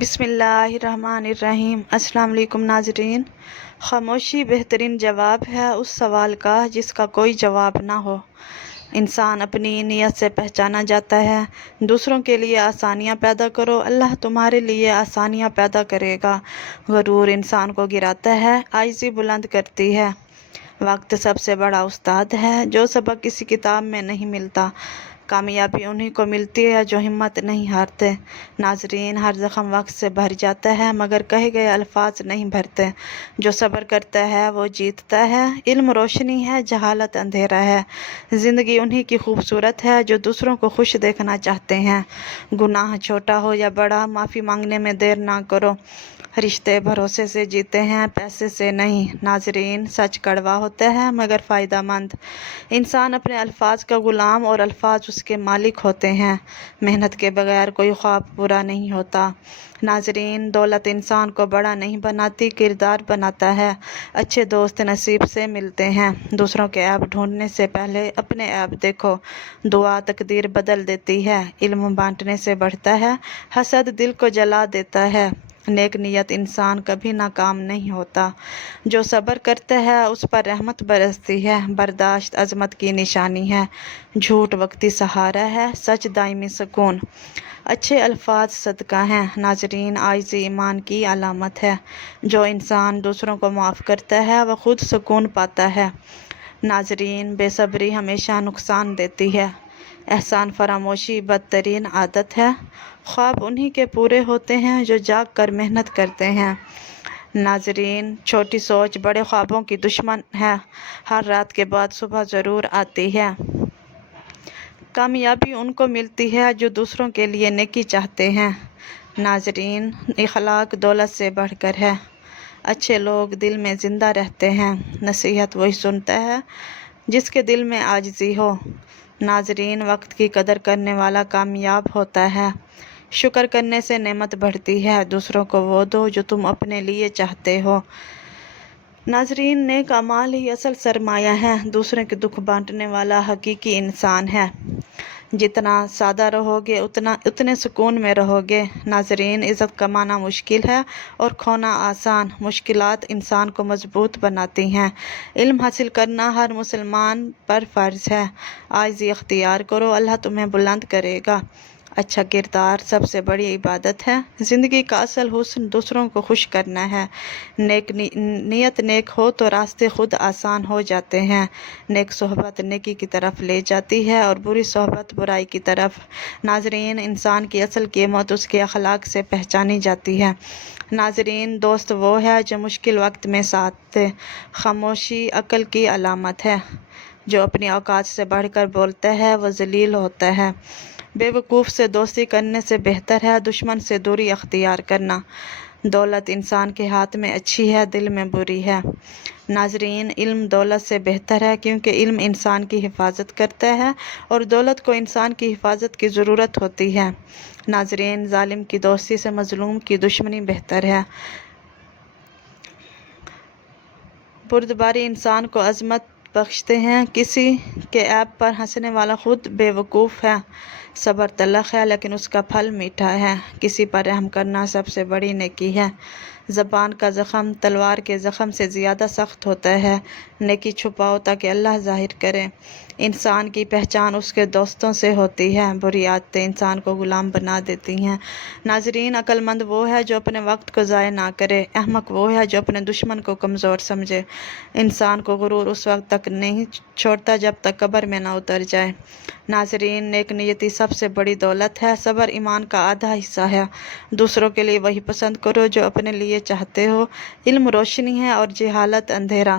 بسم اللہ الرحمن الرحیم۔ السلام علیکم ناظرین۔ خاموشی بہترین جواب ہے اس سوال کا جس کا کوئی جواب نہ ہو۔ انسان اپنی نیت سے پہچانا جاتا ہے۔ دوسروں کے لیے آسانیاں پیدا کرو، اللہ تمہارے لیے آسانیاں پیدا کرے گا۔ غرور انسان کو گراتا ہے، عاجزی بلند کرتی ہے۔ وقت سب سے بڑا استاد ہے، جو سبق کسی کتاب میں نہیں ملتا۔ کامیابی انہی کو ملتی ہے جو ہمت نہیں ہارتے۔ ناظرین، ہر زخم وقت سے بھر جاتا ہے مگر کہے گئے الفاظ نہیں بھرتے۔ جو صبر کرتا ہے وہ جیتتا ہے۔ علم روشنی ہے، جہالت اندھیرا ہے۔ زندگی انہی کی خوبصورت ہے جو دوسروں کو خوش دیکھنا چاہتے ہیں۔ گناہ چھوٹا ہو یا بڑا، معافی مانگنے میں دیر نہ کرو۔ رشتے بھروسے سے جیتے ہیں، پیسے سے نہیں۔ ناظرین، سچ کڑوا ہوتا ہے مگر فائدہ مند۔ انسان اپنے الفاظ کا غلام اور الفاظ اس کے مالک ہوتے ہیں۔ محنت کے بغیر کوئی خواب پورا نہیں ہوتا۔ ناظرین، دولت انسان کو بڑا نہیں بناتی، کردار بناتا ہے۔ اچھے دوست نصیب سے ملتے ہیں۔ دوسروں کے عیب ڈھونڈنے سے پہلے اپنے عیب دیکھو۔ دعا تقدیر بدل دیتی ہے۔ علم بانٹنے سے بڑھتا ہے، حسد دل کو جلا دیتا ہے۔ نیک نیت انسان کبھی ناکام نہیں ہوتا۔ جو صبر کرتا ہے اس پر رحمت برستی ہے۔ برداشت عظمت کی نشانی ہے۔ جھوٹ وقتی سہارا ہے، سچ دائمی سکون۔ اچھے الفاظ صدقہ ہیں۔ ناظرین، عاجزی ایمان کی علامت ہے۔ جو انسان دوسروں کو معاف کرتا ہے وہ خود سکون پاتا ہے۔ ناظرین، بے صبری ہمیشہ نقصان دیتی ہے۔ احسان فراموشی بدترین عادت ہے۔ خواب انہی کے پورے ہوتے ہیں جو جاگ کر محنت کرتے ہیں۔ ناظرین، چھوٹی سوچ بڑے خوابوں کی دشمن ہے۔ ہر رات کے بعد صبح ضرور آتی ہے۔ کامیابی ان کو ملتی ہے جو دوسروں کے لیے نیکی چاہتے ہیں۔ ناظرین، اخلاق دولت سے بڑھ کر ہے۔ اچھے لوگ دل میں زندہ رہتے ہیں۔ نصیحت وہی سنتا ہے جس کے دل میں عاجزی ہو۔ ناظرین، وقت کی قدر کرنے والا کامیاب ہوتا ہے۔ شکر کرنے سے نعمت بڑھتی ہے۔ دوسروں کو وہ دو جو تم اپنے لیے چاہتے ہو۔ ناظرین، نیک اعمال ہی اصل سرمایہ ہے۔ دوسروں کے دکھ بانٹنے والا حقیقی انسان ہے۔ جتنا سادہ رہو گے اتنے سکون میں رہو گے۔ ناظرین، عزت کمانا مشکل ہے اور کھونا آسان۔ مشکلات انسان کو مضبوط بناتی ہیں۔ علم حاصل کرنا ہر مسلمان پر فرض ہے۔ عاجزی اختیار کرو، اللہ تمہیں بلند کرے گا۔ اچھا کردار سب سے بڑی عبادت ہے۔ زندگی کا اصل حسن دوسروں کو خوش کرنا ہے۔ نیت نیک ہو تو راستے خود آسان ہو جاتے ہیں۔ نیک صحبت نیکی کی طرف لے جاتی ہے اور بری صحبت برائی کی طرف۔ ناظرین، انسان کی اصل قیمت اس کے اخلاق سے پہچانی جاتی ہے۔ ناظرین، دوست وہ ہے جو مشکل وقت میں ساتھ دے۔ خاموشی عقل کی علامت ہے۔ جو اپنی اوقات سے بڑھ کر بولتا ہے وہ ذلیل ہوتا ہے۔ بے وقوف سے دوستی کرنے سے بہتر ہے دشمن سے دوری اختیار کرنا۔ دولت انسان کے ہاتھ میں اچھی ہے، دل میں بری ہے۔ ناظرین، علم دولت سے بہتر ہے کیونکہ علم انسان کی حفاظت کرتا ہے اور دولت کو انسان کی حفاظت کی ضرورت ہوتی ہے۔ ناظرین، ظالم کی دوستی سے مظلوم کی دشمنی بہتر ہے۔ بردباری انسان کو عظمت بخشتے ہیں۔ کسی کے عیب پر ہنسنے والا خود بے وقوف ہے۔ صبر تلخ ہے لیکن اس کا پھل میٹھا ہے۔ کسی پر رحم کرنا سب سے بڑی نیکی ہے۔ زبان کا زخم تلوار کے زخم سے زیادہ سخت ہوتا ہے۔ نیکی چھپاؤ تاکہ اللہ ظاہر کرے۔ انسان کی پہچان اس کے دوستوں سے ہوتی ہے۔ بری عادتیں انسان کو غلام بنا دیتی ہیں۔ ناظرین، عقل مند وہ ہے جو اپنے وقت کو ضائع نہ کرے۔ احمق وہ ہے جو اپنے دشمن کو کمزور سمجھے۔ انسان کو غرور اس وقت تک نہیں چھوڑتا جب تک قبر میں نہ اتر جائے۔ ناظرین، نیک نیتی سب سے بڑی دولت ہے۔ صبر ایمان کا آدھا حصہ ہے۔ دوسروں کے لیے وہی پسند کرو جو اپنے لیے چاہتے ہو۔ علم روشنی ہے اور جہالت اندھیرا۔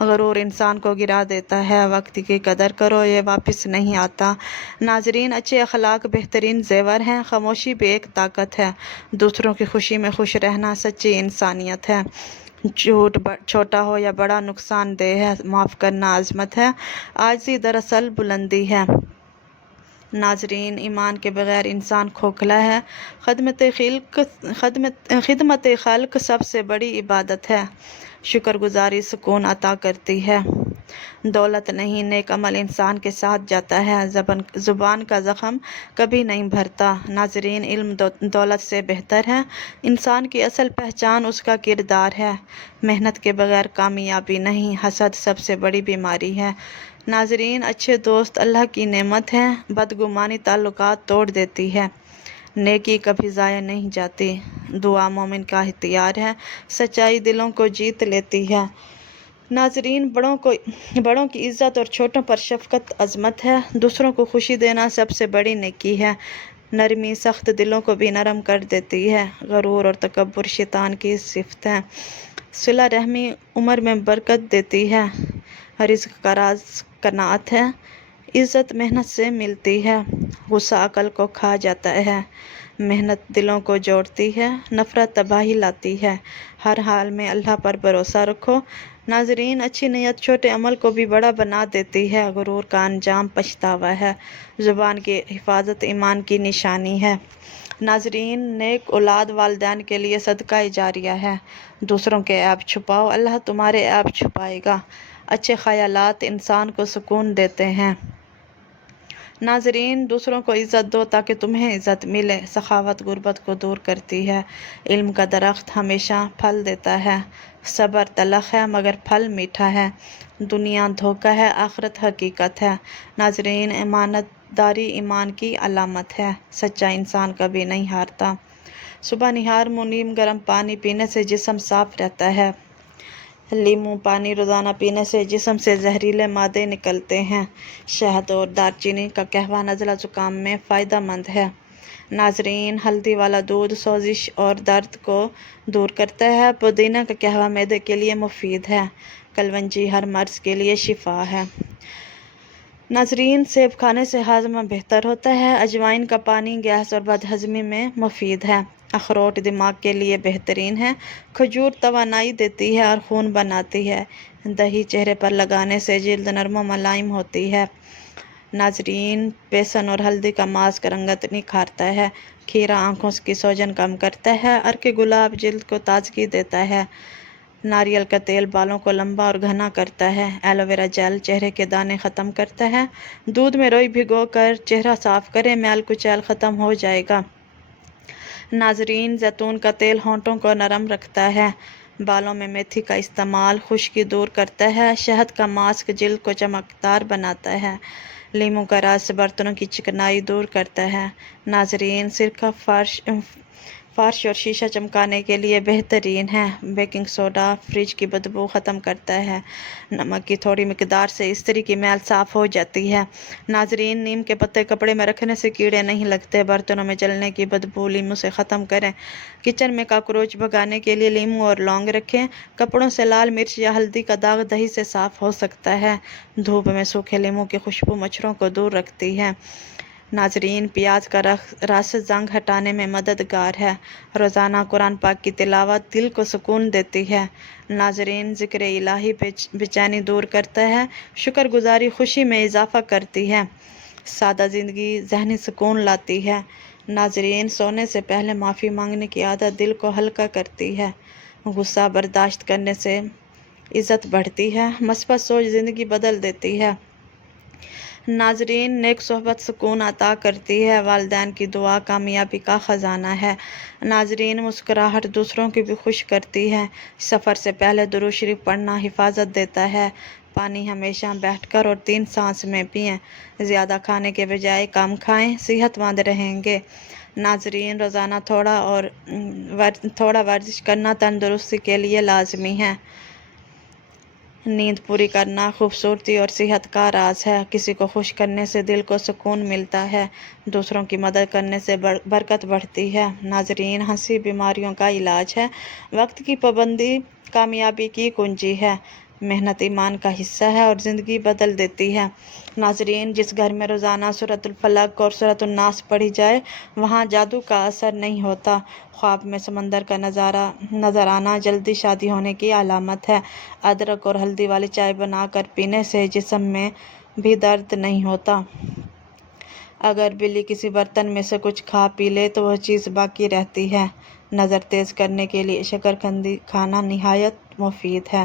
غرور انسان کو گرا دیتا ہے۔ وقت کی قدر کرو، یہ واپس نہیں آتا۔ ناظرین، اچھے اخلاق بہترین زیور ہیں۔ خاموشی بھی ایک طاقت ہے۔ دوسروں کی خوشی میں خوش رہنا سچی انسانیت ہے۔ جھوٹ چھوٹا ہو یا بڑا نقصان دہ ہے، معاف کرنا عظمت ہے۔ عاجزی دراصل بلندی ہے۔ ناظرین، ایمان کے بغیر انسان کھوکھلا ہے۔ خدمت خلق سب سے بڑی عبادت ہے۔ شکر گزاری سکون عطا کرتی ہے۔ دولت نہیں، نیک عمل انسان کے ساتھ جاتا ہے، زبان کا زخم کبھی نہیں بھرتا۔ ناظرین، علم دولت سے بہتر ہے۔ انسان کی اصل پہچان اس کا کردار ہے۔ محنت کے بغیر کامیابی نہیں، حسد سب سے بڑی بیماری ہے۔ ناظرین، اچھے دوست اللہ کی نعمت ہے، بدگمانی تعلقات توڑ دیتی ہے، نیکی کبھی ضائع نہیں جاتی۔ دعا مومن کا ہتھیار ہے، سچائی دلوں کو جیت لیتی ہے۔ ناظرین، بڑوں کی عزت اور چھوٹوں پر شفقت عظمت ہے۔ دوسروں کو خوشی دینا سب سے بڑی نیکی ہے۔ نرمی سخت دلوں کو بھی نرم کر دیتی ہے۔ غرور اور تکبر شیطان کی صفت ہے۔ صلہ رحمی عمر میں برکت دیتی ہے۔ رزق کا راز قناعت ہے۔ عزت محنت سے ملتی ہے۔ غصہ عقل کو کھا جاتا ہے۔ محنت دلوں کو جوڑتی ہے، نفرت تباہی لاتی ہے۔ ہر حال میں اللہ پر بھروسہ رکھو۔ ناظرین، اچھی نیت چھوٹے عمل کو بھی بڑا بنا دیتی ہے۔ غرور کا انجام پچھتاوا ہے۔ زبان کی حفاظت ایمان کی نشانی ہے۔ ناظرین، نیک اولاد والدین کے لیے صدقہ جاریہ ہے۔ دوسروں کے عیب چھپاؤ، اللہ تمہارے عیب چھپائے گا۔ اچھے خیالات انسان کو سکون دیتے ہیں۔ ناظرین، دوسروں کو عزت دو تاکہ تمہیں عزت ملے۔ سخاوت غربت کو دور کرتی ہے۔ علم کا درخت ہمیشہ پھل دیتا ہے۔ صبر تلخ ہے مگر پھل میٹھا ہے۔ دنیا دھوکہ ہے، آخرت حقیقت ہے۔ ناظرین، امانت داری ایمان کی علامت ہے۔ سچا انسان کبھی نہیں ہارتا۔ صبح نہار منہ نیم گرم پانی پینے سے جسم صاف رہتا ہے۔ لیموں پانی روزانہ پینے سے جسم سے زہریلے مادے نکلتے ہیں۔ شہد اور دار چینی کا قہوہ نزلہ زکام میں فائدہ مند ہے۔ ناظرین، ہلدی والا دودھ سوزش اور درد کو دور کرتا ہے۔ پودینہ کا قہوہ معدے کے لیے مفید ہے۔ کلونجی ہر مرض کے لیے شفا ہے۔ ناظرین، سیب کھانے سے ہاضمہ بہتر ہوتا ہے۔ اجوائن کا پانی گیس اور بد ہضمی میں مفید ہے۔ اخروٹ دماغ کے لیے بہترین ہے۔ کھجور توانائی دیتی ہے اور خون بناتی ہے۔ دہی چہرے پر لگانے سے جلد نرم و ملائم ہوتی ہے۔ ناظرین، بیسن اور ہلدی کا ماسک رنگت نکھارتا ہے۔ کھیرا آنکھوں کی سوجن کم کرتا ہے۔ ارک گلاب جلد کو تازگی دیتا ہے۔ ناریل کا تیل بالوں کو لمبا اور گھنا کرتا ہے۔ ایلو ویرا جیل چہرے کے دانے ختم کرتا ہے۔ دودھ میں روئی بھگو کر چہرہ صاف کریں، میل کچیل ختم ہو جائے گا۔ ناظرین، زیتون کا تیل ہونٹوں کو نرم رکھتا ہے۔ بالوں میں میتھی کا استعمال خشکی دور کرتا ہے۔ شہد کا ماسک جلد کو چمکدار بناتا ہے۔ لیموں کا رس برتنوں کی چکنائی دور کرتا ہے۔ ناظرین، سرکہ فرش اور شیشہ چمکانے کے لیے بہترین ہے۔ بیکنگ سوڈا فریج کی بدبو ختم کرتا ہے۔ نمک کی تھوڑی مقدار سے استری کی میل صاف ہو جاتی ہے۔ ناظرین، نیم کے پتے کپڑے میں رکھنے سے کیڑے نہیں لگتے۔ برتنوں میں جلنے کی بدبو لیموں سے ختم کریں۔ کچن میں کاکروچ بھگانے کے لیے لیموں اور لونگ رکھیں۔ کپڑوں سے لال مرچ یا ہلدی کا داغ دہی سے صاف ہو سکتا ہے۔ دھوپ میں سوکھے لیموں کی خوشبو مچھروں کو دور رکھتی ہے۔ ناظرین، پیاز کا رس زنگ ہٹانے میں مددگار ہے۔ روزانہ قرآن پاک کی تلاوت دل کو سکون دیتی ہے۔ ناظرین، ذکر الہی بے چینی دور کرتا ہے۔ شکر گزاری خوشی میں اضافہ کرتی ہے۔ سادہ زندگی ذہنی سکون لاتی ہے۔ ناظرین، سونے سے پہلے معافی مانگنے کی عادت دل کو ہلکا کرتی ہے۔ غصہ برداشت کرنے سے عزت بڑھتی ہے۔ مثبت سوچ زندگی بدل دیتی ہے۔ ناظرین، نیک صحبت سکون عطا کرتی ہے۔ والدین کی دعا کامیابی کا خزانہ ہے۔ ناظرین، مسکراہٹ دوسروں کی بھی خوش کرتی ہے۔ سفر سے پہلے درود شریف پڑھنا حفاظت دیتا ہے۔ پانی ہمیشہ بیٹھ کر اور 3 سانس میں پئیں۔ زیادہ کھانے کے بجائے کم کھائیں، صحت مند رہیں گے۔ ناظرین، روزانہ تھوڑا ورزش کرنا تندرستی کے لیے لازمی ہے۔ نیند پوری کرنا خوبصورتی اور صحت کا راز ہے۔ کسی کو خوش کرنے سے دل کو سکون ملتا ہے۔ دوسروں کی مدد کرنے سے برکت بڑھتی ہے۔ ناظرین، ہنسی بیماریوں کا علاج ہے۔ وقت کی پابندی کامیابی کی کنجی ہے۔ محنت ایمان کا حصہ ہے اور زندگی بدل دیتی ہے۔ ناظرین، جس گھر میں روزانہ سورۃ الفلق اور سورۃ الناس پڑھی جائے وہاں جادو کا اثر نہیں ہوتا۔ خواب میں سمندر کا نظر آنا جلدی شادی ہونے کی علامت ہے۔ ادرک اور ہلدی والی چائے بنا کر پینے سے جسم میں بھی درد نہیں ہوتا۔ اگر بلی کسی برتن میں سے کچھ کھا پی لے تو وہ چیز باقی رہتی ہے۔ نظر تیز کرنے کے لیے شکرکندی کھانا نہایت مفید ہے۔